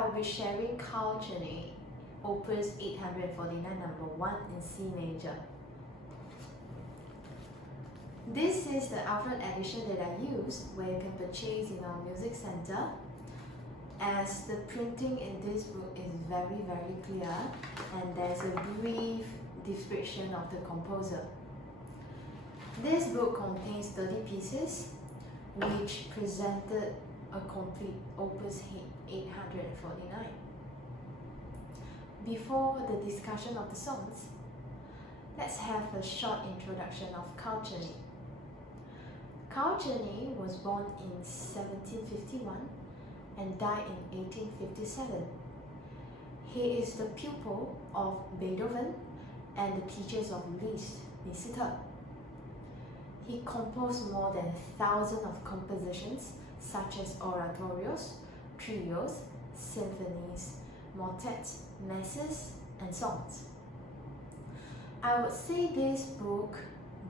I will be sharing Czerny, Opus 849 number 1 in C major. This is the Alfred edition that I use, where you can purchase in our music center, as the printing in this book is very clear and there's a brief description of the composer. This book contains 30 pieces which presented a complete Opus 849. Before the discussion of the songs, let's have a short introduction of Czerny. Czerny was born in 1751 and died in 1857. He is the pupil of Beethoven and the teachers of Liszt. He composed more than 1,000 of compositions such as oratorios, trios, symphonies, motets, masses, and songs. I would say this book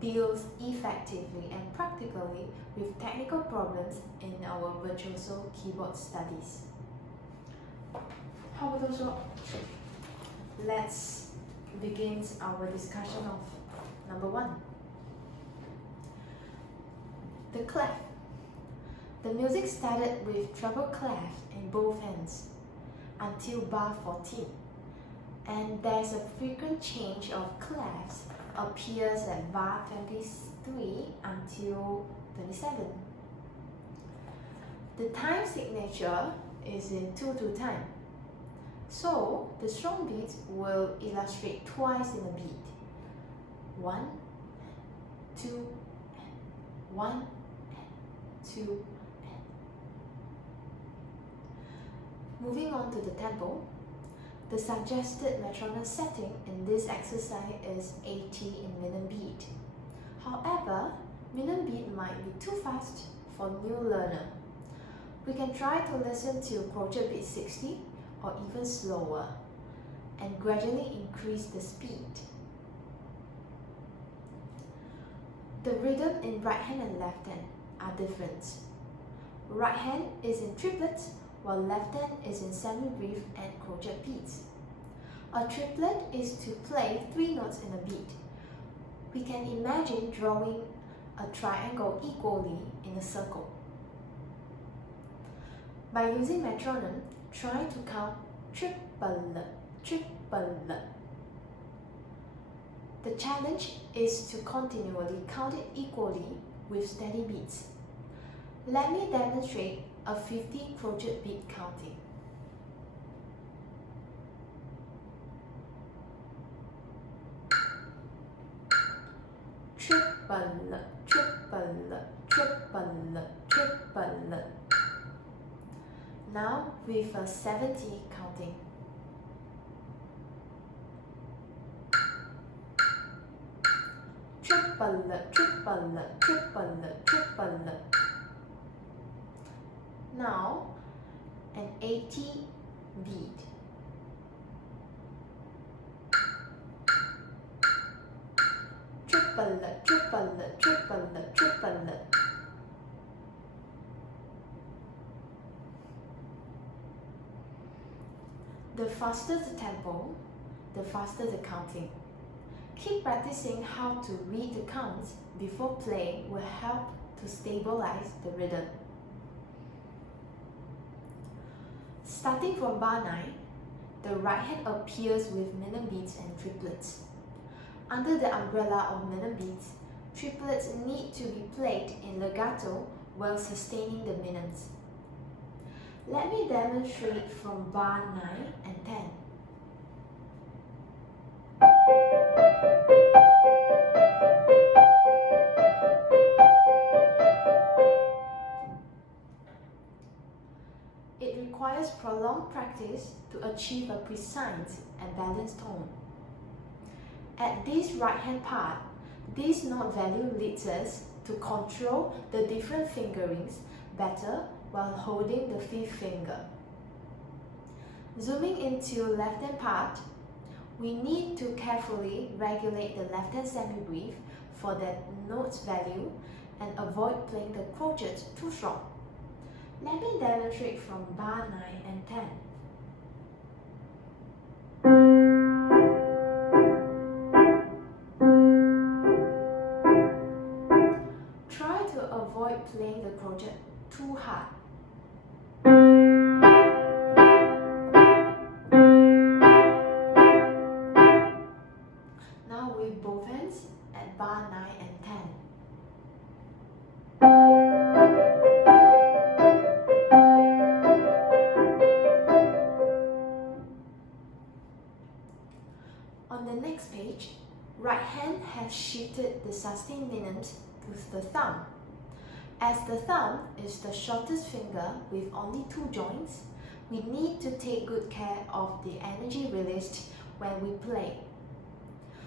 deals effectively and practically with technical problems in our virtuoso keyboard studies. Let's begin our discussion of number 1. The clef. The music started with treble clef in both hands until bar 14, and there's a frequent change of clefs appears at bar 23 until 27. The time signature is in 2/2 time, so the strong beat will illustrate twice in a beat. 1, 2, 1, 2. Moving on to the tempo, the suggested metronome setting in this exercise is 80 in minute beat. However, minute beat might be too fast for new learner. We can try to listen to crochet beat 60 or even slower and gradually increase the speed. The rhythm in right hand and left hand are different. Right hand is in triplets, while left hand is in semi-brief and crochet beats. A triplet is to play 3 notes in a beat. We can imagine drawing a triangle equally in a circle. By using metronome, try to count triple. The challenge is to continually count it equally with steady beats. Let me demonstrate a 50 crochet beat counting. Triple, triple, triple, triple. Now with a 70 counting. Triple, triple, triple, triple. Now an 80 beat. Triple, triple, triple, triple. The faster the tempo, the faster the counting. Keep practicing how to read the counts before playing will help to stabilize the rhythm. Starting from bar 9, the right hand appears with minute beats and triplets. Under the umbrella of minute beats, triplets need to be played in legato while sustaining the minutes. Let me demonstrate from bar 9 and 10. It requires prolonged practice to achieve a precise and balanced tone. At this right-hand part, this note value leads us to control the different fingerings better while holding the 5th finger. Zooming into left-hand part, we need to carefully regulate the left-hand semi-brief for that note's value and avoid playing the crochet too strong. Let me demonstrate from bar 9 and 10. avoid playing the crochet too hard. Now with both hands at bar 9 and 10. On the next page, right hand has shifted the sustained minims to the thumb. As the thumb is the shortest finger with only 2 joints, we need to take good care of the energy released when we play.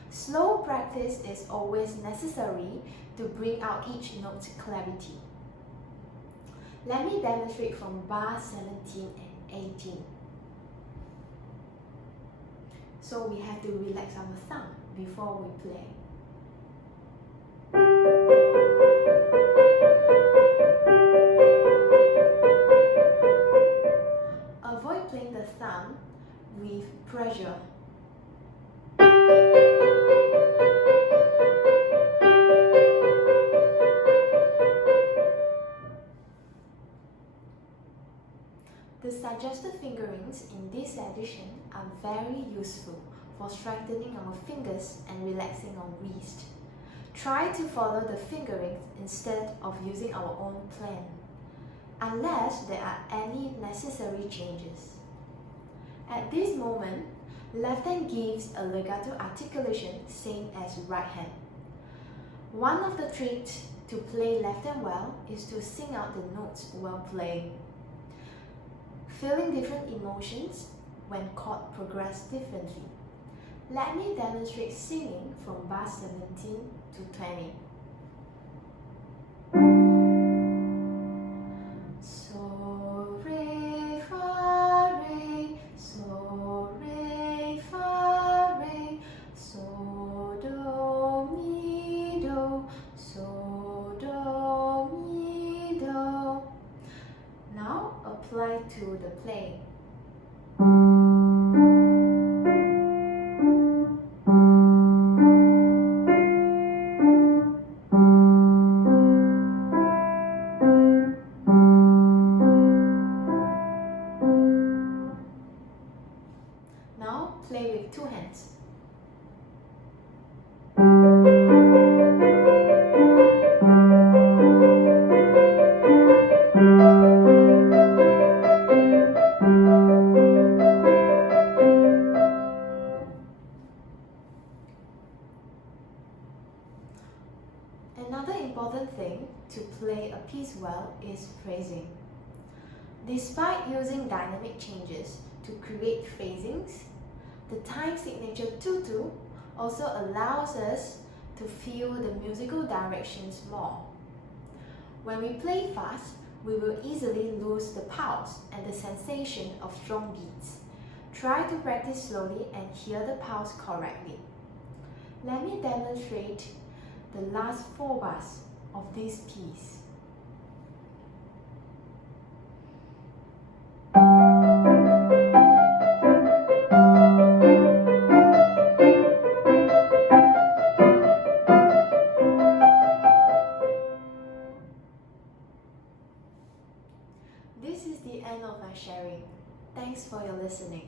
Slow practice is always necessary to bring out each note's clarity. Let me demonstrate from bar 17 and 18. So we have to relax our thumb before we play. Avoid playing the thumb with pressure. The suggested fingerings in this edition are very useful for strengthening our fingers and relaxing our wrist. Try to follow the fingerings instead of using our own plan, unless there are any necessary changes. At this moment, left hand gives a legato articulation same as right hand. One of the tricks to play left hand well is to sing out the notes while playing. Feeling different emotions when chords progress differently. Let me demonstrate singing from bar 17 to 20. So, re, fa, re, so, re, fa, re, so, do, mi, do, so, do, mi, do. Now apply to the play. Now play with 2 hands. Another important thing to play a piece well is phrasing. Despite using dynamic changes to create phrasings, the time signature tutu also allows us to feel the musical directions more. When we play fast, we will easily lose the pulse and the sensation of strong beats. Try to practice slowly and hear the pulse correctly. Let me demonstrate the last 4 bars of this piece. This is the end of my sharing. Thanks for your listening.